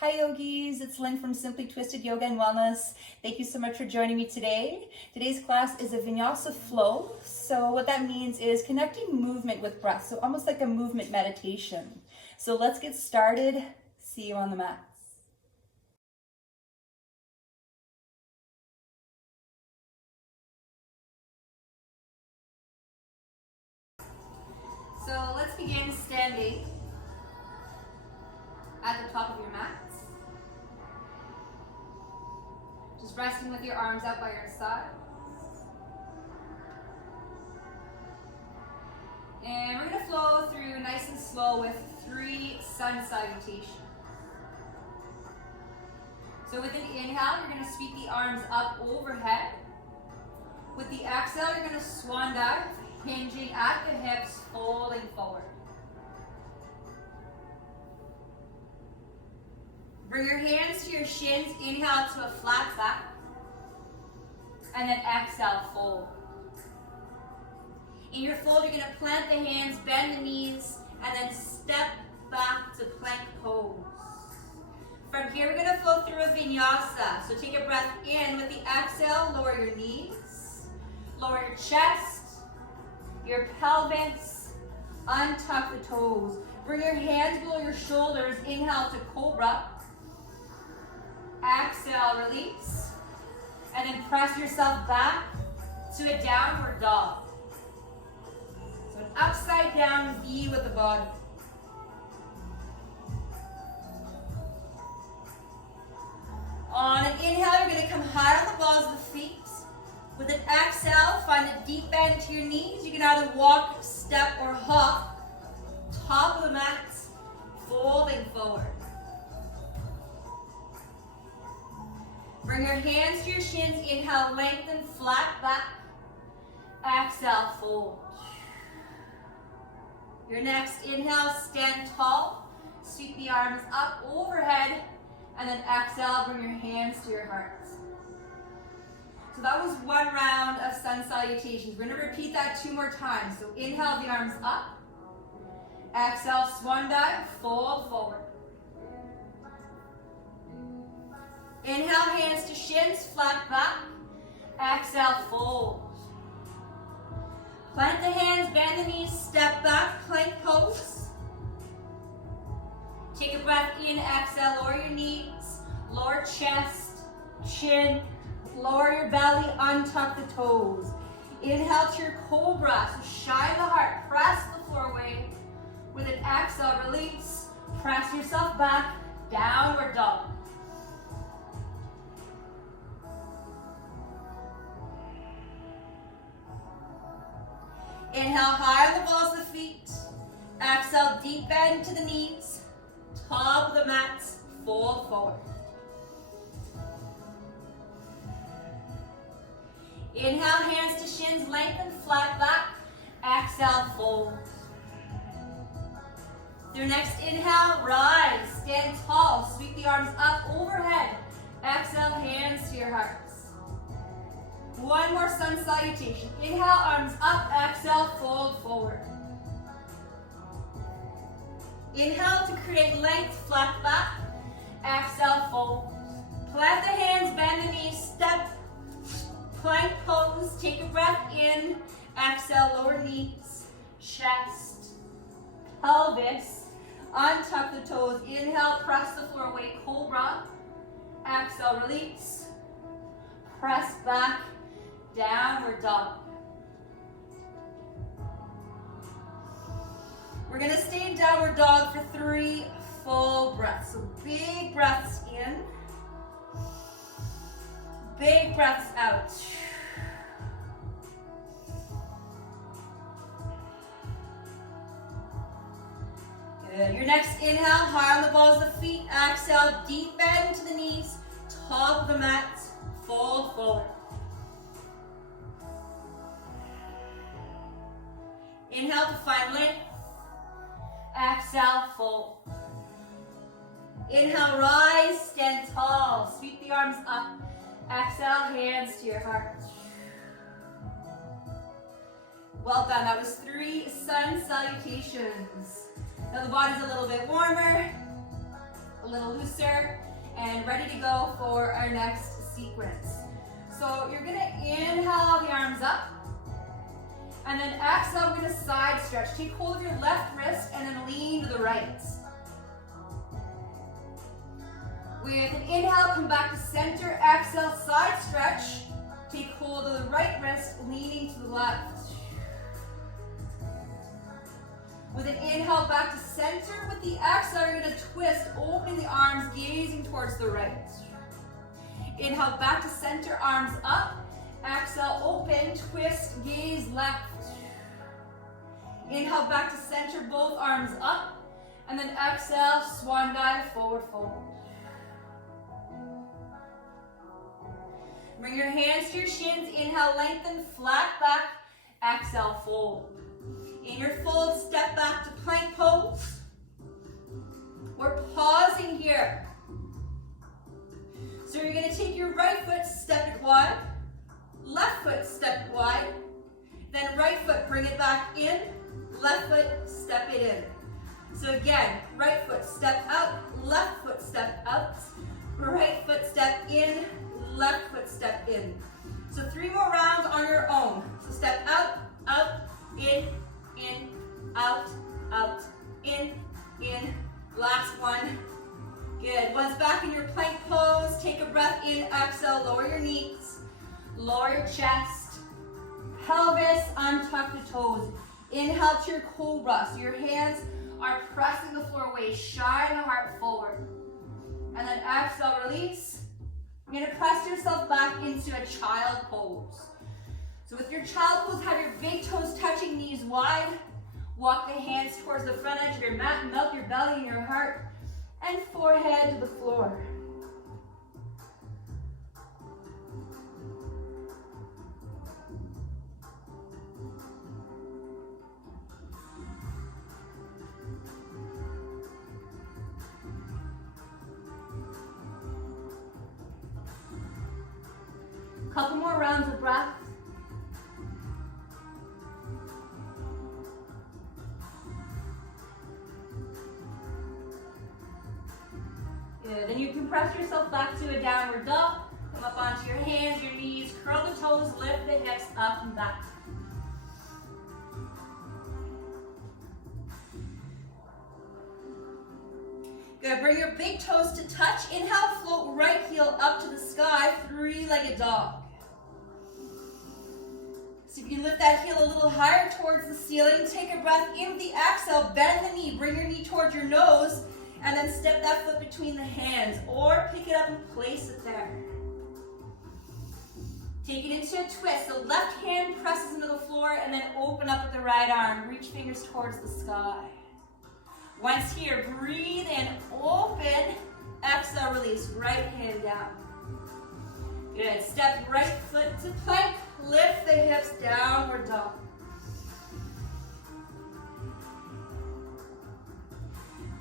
Hi yogis, it's Lynn from Simply Twisted Yoga and Wellness. Thank you so much for joining me today. Today's class is a Vinyasa flow. So what that means is connecting movement with breath. So almost like a movement meditation. So let's get started. See you on the mats. So let's begin standing at the top of your mats. Just resting with your arms out by your side. And we're going to flow through nice and slow with 3 sun salutations. So with an inhale, you're going to sweep the arms up overhead. With the exhale, you're going to swan dive, hinging at the hips, folding forward. Bring your hands to your shins, inhale to a flat back, and then exhale, fold. In your fold, you're going to plant the hands, bend the knees, and then step back to plank pose. From here, we're going to flow through a Vinyasa. So take a breath in. With the exhale, lower your knees, lower your chest, your pelvis, untuck the toes. Bring your hands below your shoulders. Inhale to Cobra. Exhale, release. And then press yourself back to a downward dog. So an upside down V with the body. On an inhale, you're going to come high on the balls of the feet. With an exhale, find a deep bend to your knees. You can either walk, step, or hop. Top of the mat, folding forward. Bring your hands to your shins. Inhale, lengthen, flat back. Exhale, fold. Your next inhale, stand tall. Sweep the arms up overhead. And then exhale, bring your hands to your heart. So that was 1 round of sun salutations. We're going to repeat that 2 more times. So inhale, the arms up. Exhale, swan dive, fold forward. Inhale, hands to shins, flat back. Exhale, fold. Plant the hands, bend the knees, step back, plank pose. Take a breath in, exhale, lower your knees, lower chest, chin, lower your belly, untuck the toes. Inhale to your Cobra, so shine the heart, press the floor away. With an exhale, release, press yourself back, downward dog. Inhale, high on the balls of the feet. Exhale, deep bend to the knees. Top of the mat, fold forward. Inhale, hands to shins, lengthen, flat back. Exhale, fold. Your next inhale, rise, stand tall, sweep the arms up overhead. Exhale, hands to your hearts. 1 more sun salutation. Inhale, arms up, exhale, fold forward. Inhale to create length, flat back. Exhale, fold. Plant the hands, bend the knees, step, plank pose. Take a breath in. Exhale, lower knees, chest, pelvis. Untuck the toes. Inhale, press the floor away, Cobra. Exhale, release. Press back, downward dog. We're going to stay in downward dog for 3 full breaths. So big breaths in, big breaths out. Good. Your next inhale, high on the balls of the feet. Exhale, deep bend to the knees, top of the mat, fold forward. Inhale to find length. Exhale, fold. Inhale, rise, stand tall. Sweep the arms up. Exhale, hands to your heart. Well done. That was 3 sun salutations. Now the body's a little bit warmer, a little looser and ready to go for our next sequence. So you're gonna inhale the arms up, and then exhale, we're gonna side stretch. Take hold of your left wrist and then lean to the right. With an inhale, come back to center, exhale, side stretch. Take hold of the right wrist, leaning to the left. With an inhale, back to center. With the exhale, you're gonna twist, opening the arms, gazing towards the right. Inhale, back to center, arms up. Exhale, open, twist, gaze left. Inhale, back to center, both arms up. And then exhale, swan dive, forward fold. Bring your hands to your shins. Inhale, lengthen, flat back. Exhale, fold. In your fold, step back to plank pose. We're pausing here. So you're going to take your right foot, step it wide. Left foot, step it wide. Then right foot, bring it back in. Left foot, step it in. So again, right foot, step out. Left foot, step out. Right foot, step in. Left foot, step in. So 3 more rounds on your own. So step out, out, in, out, in. Last one. Good. Once back in your plank pose, take a breath in, exhale, lower your knees, lower your chest, pelvis, untuck the toes. Inhale to your cobra. So your hands are pressing the floor away, shine the heart forward. And then exhale, release. You're going to press yourself back into a child pose. So with your child pose, have your big toes touching, knees wide. Walk the hands towards the front edge of your mat, melt your belly and your heart, and forehead to the floor. Couple more rounds of breath. Good. And you can press yourself back to a downward dog. Come up onto your hands, your knees, curl the toes, lift the hips up and back. Good. Bring your big toes to touch. Inhale, float right heel up to the sky, 3-legged dog. So if you lift that heel a little higher towards the ceiling, take a breath in with the exhale, bend the knee, bring your knee towards your nose, and then step that foot between the hands, or pick it up and place it there. Take it into a twist. The left hand presses into the floor, and then open up with the right arm. Reach fingers towards the sky. Once here, breathe in, open, exhale, release, right hand down. Good, step right foot to plank, lift the hips, downward dog.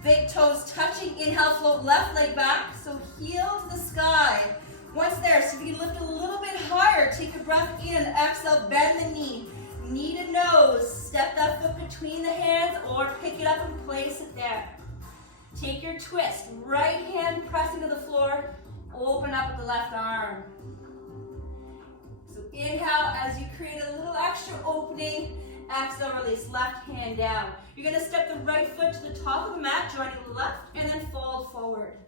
Big toes touching, inhale, float left leg back, so heel to the sky. Once there, so if you can lift a little bit higher, take a breath in, exhale, bend the knee. Knee to nose, step that foot between the hands or pick it up and place it there. Take your twist, right hand pressing to the floor, open up with the left arm. So inhale as you create a little extra opening, exhale, release, left hand down. You're gonna step the right foot to the top of the mat, joining the left, and then fold forward.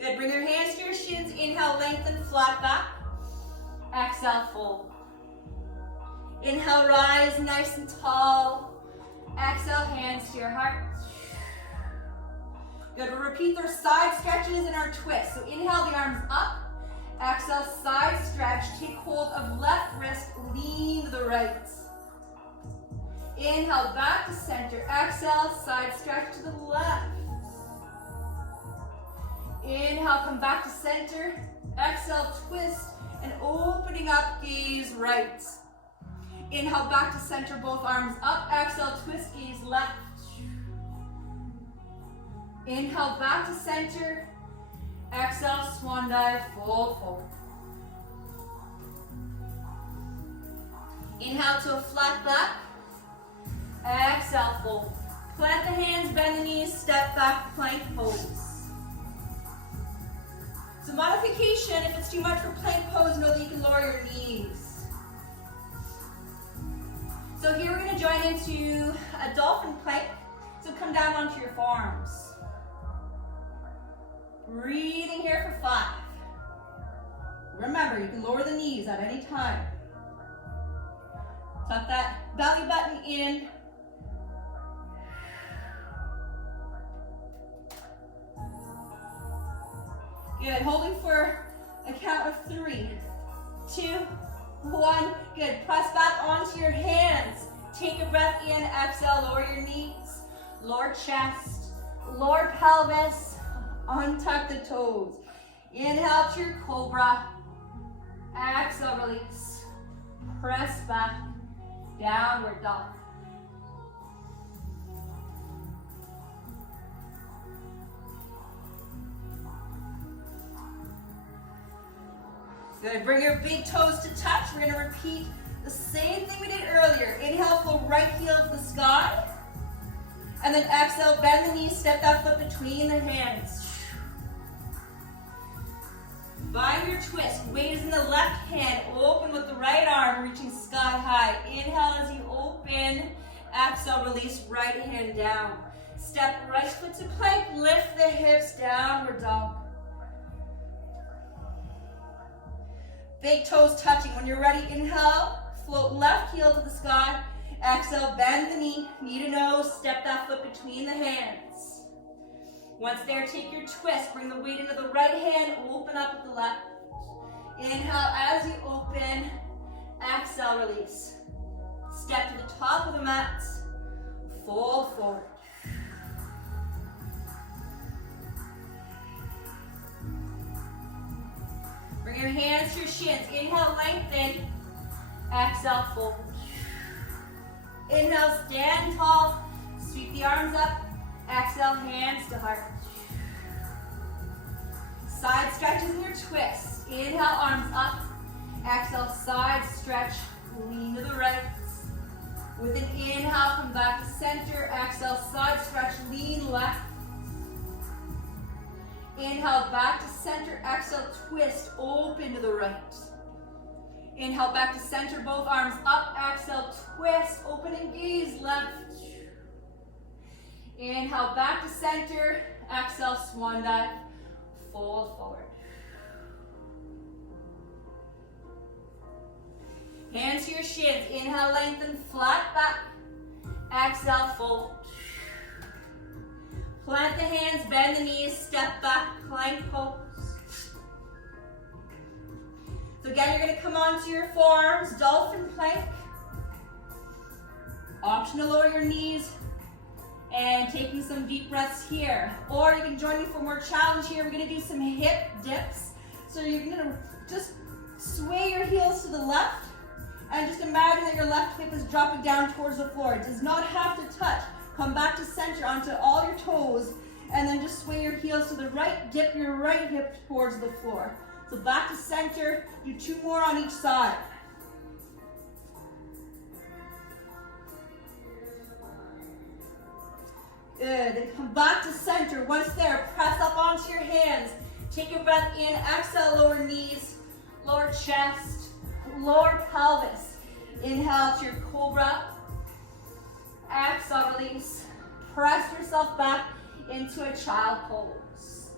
Good, bring your hands to your shins, inhale, lengthen, flat back. Exhale, fold. Inhale, rise nice and tall. Exhale, hands to your heart. Good, we'll repeat our side stretches and our twists. So inhale, the arms up. Exhale, side stretch. Take hold of left wrist, lean to the right. Inhale, back to center. Exhale, side stretch to the left. Inhale, come back to center. Exhale, twist, and opening up, gaze right. Inhale, back to center, both arms up. Exhale, twist, gaze left. Inhale, back to center. Exhale, swan dive, fold forward. Inhale to a flat back. Exhale, fold. Plant the hands, bend the knees, step back, plank pose. So modification, if it's too much for plank pose, know that you can lower your knees. So here we're going to join into a dolphin plank. So come down onto your forearms. Breathing here for 5. Remember, you can lower the knees at any time. Tuck that belly button in. Good. Holding for a count of 3, 2, 1. Good. Press back onto your hands. Take a breath in. Exhale. Lower your knees. Lower chest. Lower pelvis. Untuck the toes. Inhale to your cobra. Exhale. Release. Press back. Downward dog. Good. Bring your big toes to touch. We're going to repeat the same thing we did earlier. Inhale, flow right heel to the sky. And then exhale, bend the knees, step that foot between the hands. Find your twist. Weight is in the left hand. Open with the right arm, reaching sky high. Inhale as you open. Exhale, release right hand down. Step right foot to plank. Lift the hips, downward dog. Big toes touching. When you're ready, inhale, float left heel to the sky. Exhale, bend the knee, knee to nose, step that foot between the hands. Once there, take your twist. Bring the weight into the right hand, open up with the left. Inhale as you open. Exhale, release. Step to the top of the mat. Fold forward. Bring your hands to your shins. Inhale, lengthen. Exhale, fold. Inhale, stand tall. Sweep the arms up. Exhale, hands to heart. Side stretches in your twist. Inhale, arms up. Exhale, side stretch. Lean to the right. With an inhale, come back to center. Exhale, side stretch. Lean left. Inhale, back to center. Exhale, twist, open to the right. Inhale, back to center, both arms up. Exhale, twist, open and gaze left. Inhale, back to center. Exhale, swan dive, fold forward. Hands to your shins. Inhale, lengthen, flat back. Exhale, fold. Plant the hands, bend the knees, step back, plank pose. So again, you're going to come onto your forearms, dolphin plank. Option to lower your knees and taking some deep breaths here. Or you can join me for more challenge here. We're going to do some hip dips. So you're going to just sway your heels to the left and just imagine that your left hip is dropping down towards the floor. It does not have to touch. Come back to center onto all your toes and then just sway your heels to the right. Dip your right hip towards the floor. So back to center. Do 2 more on each side. Good. Then come back to center. Once there, press up onto your hands. Take a breath in. Exhale, lower knees, lower chest, lower pelvis. Inhale to your cobra. Exhale, release. Press yourself back into a child pose.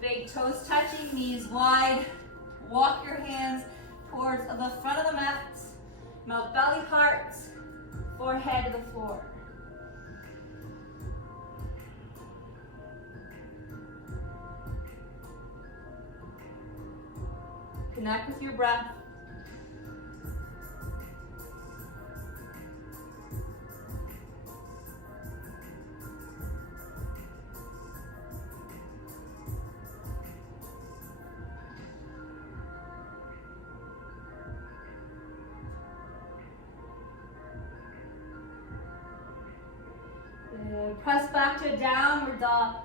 Big toes touching, knees wide. Walk your hands towards the front of the mat. Melt belly, heart, forehead to the floor. Connect with your breath. Press back to a downward dog.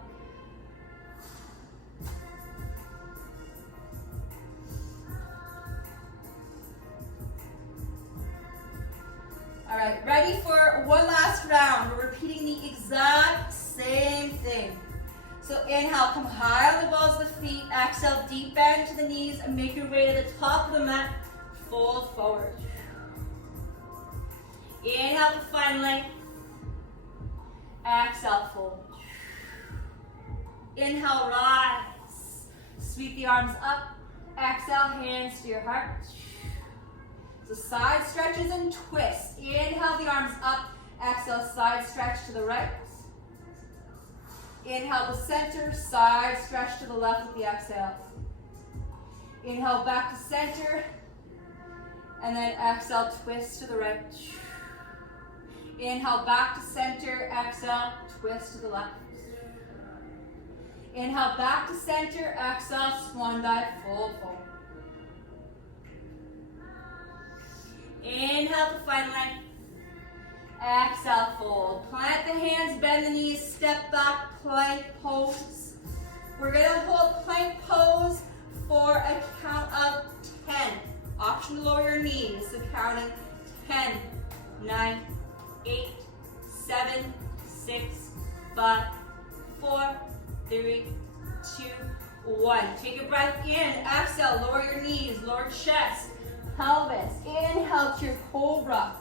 ready for one last round. We're repeating the exact same thing. So inhale, come high on the balls of the feet. Exhale, deep bend to the knees and make your way to the top of the mat. Fold forward. Inhale to find length. Exhale, fold. Inhale, rise. Sweep the arms up. Exhale, hands to your heart. So side stretches and twists. Inhale the arms up. Exhale, side stretch to the right. Inhale to center, side stretch to the left with the exhale. Inhale back to center. And then exhale, twist to the right. Inhale back to center, exhale, twist to the left. Inhale back to center, exhale, swan dive, fold forward. Inhale to find length. Exhale, fold. Plant the hands, bend the knees, step back, plank pose. We're going to hold plank pose for a count of 10. Option to lower your knees, so counting 10, 9, 8, 7, 6, 5, 4, 3, 2, 1. Take a breath in. Exhale, lower your knees, lower chest, pelvis. Inhale to your cobra.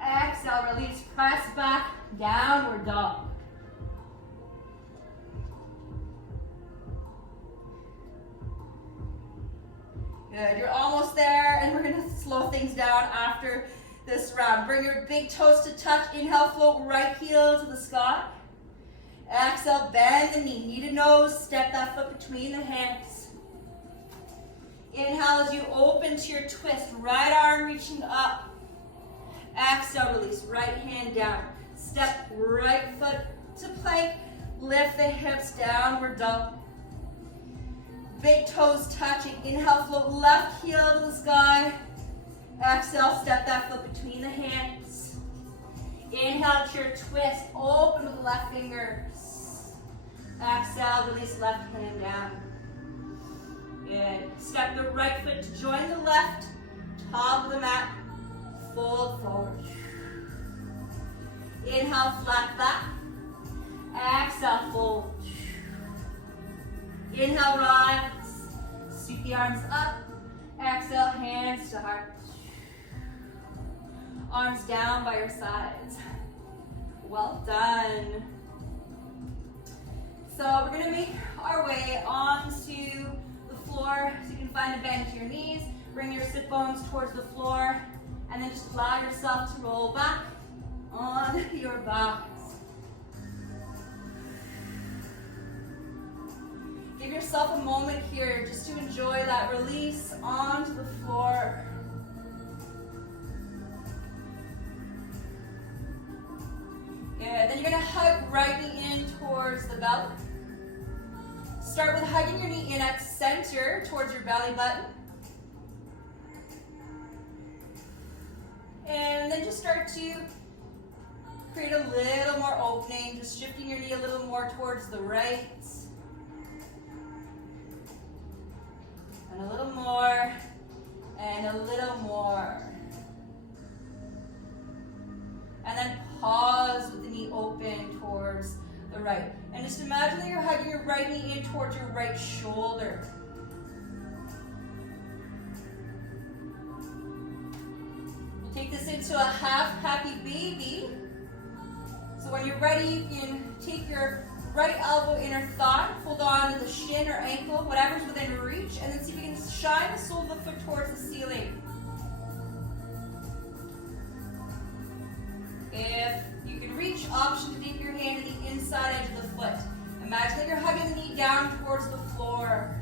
Exhale, release, press back, downward dog. Good, you're almost there, and we're gonna slow things down after this round. Bring your big toes to touch. Inhale, float right heel to the sky. Exhale, bend the knee to nose, step that foot between the hands. Inhale as you open to your twist, right arm reaching up. Exhale, release, right hand down. Step right foot to plank, lift the hips, downward dog. Big toes touching. Inhale, float left heel to the sky. Exhale, step that foot between the hands. Inhale to your twist, open with the left fingers. Exhale, release left hand down. Good. Step the right foot to join the left, top of the mat. Fold forward. Inhale, flat back. Exhale, fold. Inhale, rise. Sweep the arms up. Exhale, hands to heart. Arms down by your sides. Well done. So we're going to make our way onto the floor so you can find a bend to your knees. Bring your sit bones towards the floor. And then just allow yourself to roll back on your backs. Give yourself a moment here just to enjoy that release onto the floor. Good. Then you're going to hug right knee in towards the belly. Start with hugging your knee in at center towards your belly button. And then just start to create a little more opening, just shifting your knee a little more towards the right. And a little more, and a little more. And then pause with the knee open towards the right. And just imagine that you're hugging your right knee in towards your right shoulder. Take this into a half happy baby. So when you're ready, you can take your right elbow, inner thigh, hold on to the shin or ankle, whatever's within reach, and then see if you can shine the sole of the foot towards the ceiling. If you can reach, option to take your hand to the inside edge of the foot. Imagine that you're hugging the knee down towards the floor.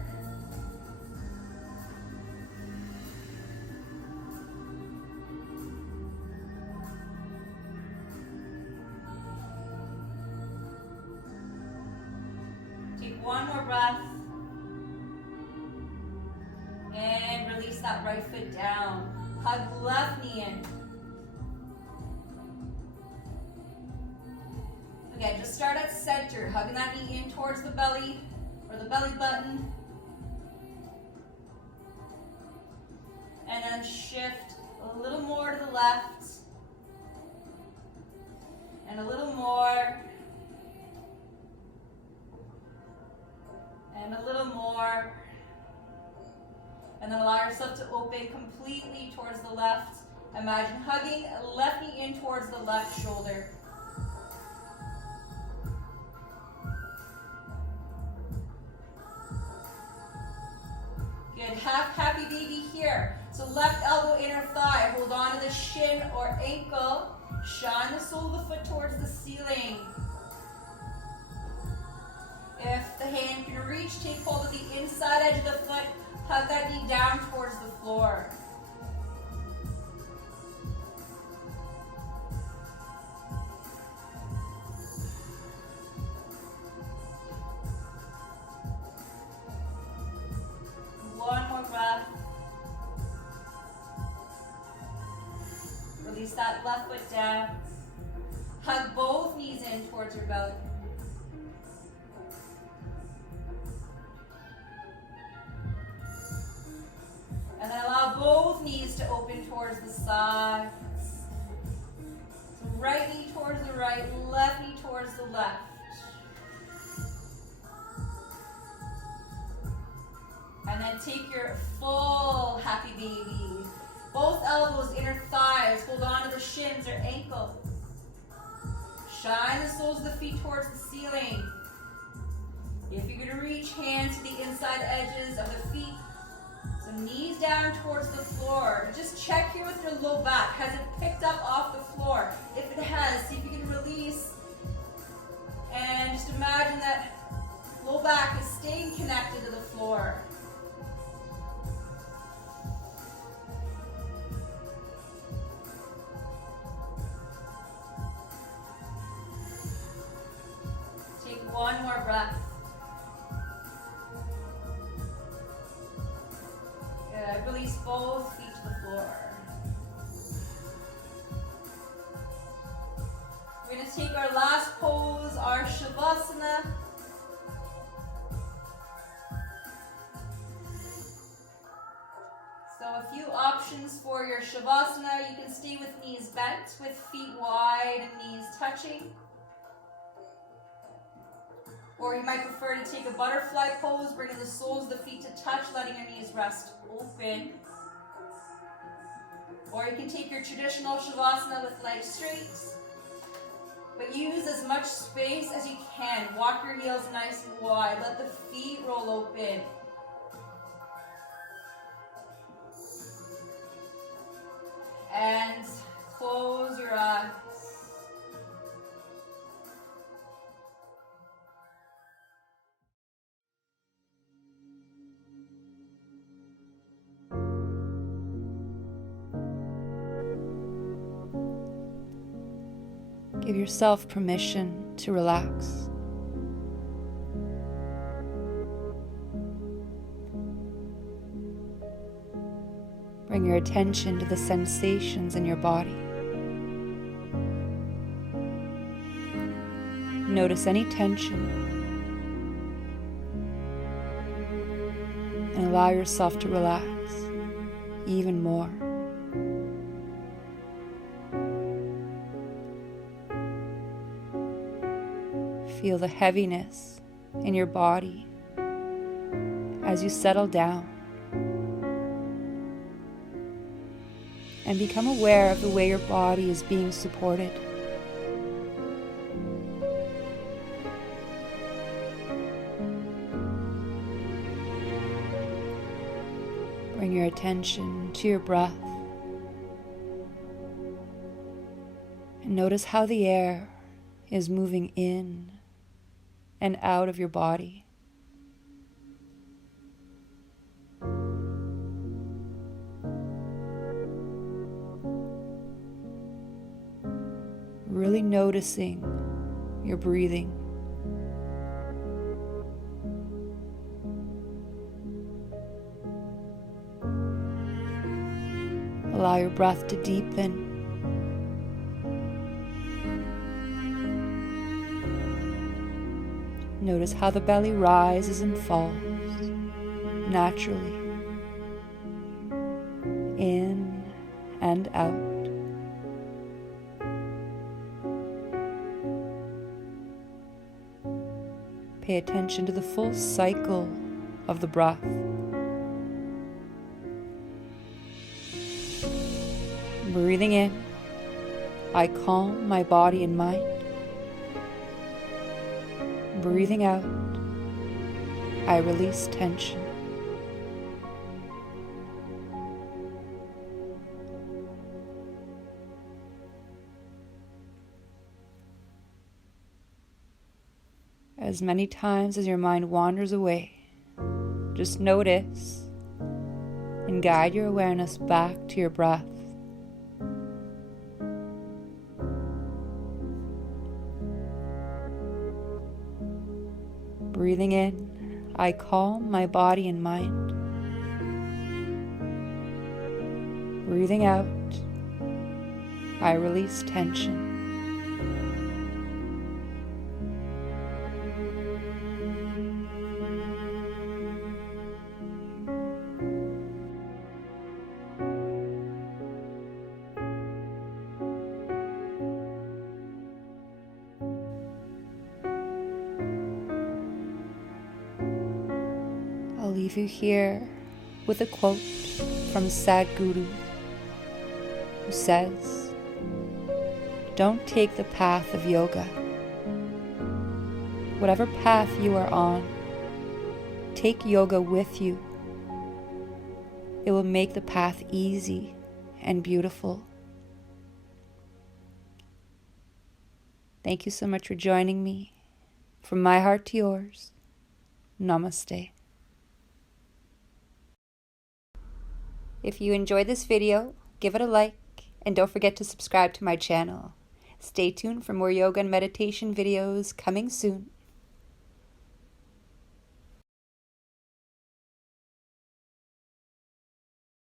One more breath. And release that right foot down. Hug left knee in. Okay, just start at center. Hugging that knee in towards the belly or the belly button. And then shift a little more to the left. more. And then allow yourself to open completely towards the left. Imagine hugging left knee in towards the left shoulder. Good, half happy baby here. So left elbow, inner thigh, hold on to the shin or ankle. Shine the sole of the foot towards the ceiling. If the hand can reach, take hold of the inside edge of the foot, hug that knee down towards the floor. One more breath. Release that left foot down. Hug both knees in towards your belly. And then allow both knees to open towards the sides. So right knee towards the right, left knee towards the left. And then take your full happy baby. Both elbows, inner thighs, hold on to the shins or ankles. Shine the soles of the feet towards the ceiling. If you're going to reach, hands to the inside edges of the feet. So knees down towards the floor. Just check here with your low back. Has it picked up off the floor? If it has, see if you can release. And just imagine that low back is staying connected to the floor. Take one more breath. Good. Release both feet to the floor. We're going to take our last pose, our Shavasana. So a few options for your Shavasana. You can stay with knees bent, with feet wide and knees touching. Or you might prefer to take a butterfly pose, bringing the soles of the feet to touch, letting your knees rest open. Or you can take your traditional Shavasana with legs straight, but use as much space as you can. Walk your heels nice and wide. Let the feet roll open. And close your eyes. Give yourself permission to relax. Bring your attention to the sensations in your body. Notice any tension and allow yourself to relax even more. Feel the heaviness in your body as you settle down. And become aware of the way your body is being supported. Bring your attention to your breath. And notice how the air is moving in and out of your body. Really noticing your breathing. Allow your breath to deepen. Notice how the belly rises and falls naturally, in and out. Pay attention to the full cycle of the breath. Breathing in, I calm my body and mind. Breathing out, I release tension. As many times as your mind wanders away, just notice and guide your awareness back to your breath. Breathing in, I calm my body and mind. Breathing out, I release tension. I'll leave you here with a quote from Sadhguru, who says, "Don't take the path of yoga. Whatever path you are on, take yoga with you. It will make the path easy and beautiful." Thank you so much for joining me. From my heart to yours, namaste. If you enjoyed this video, give it a like, and don't forget to subscribe to my channel. Stay tuned for more yoga and meditation videos coming soon.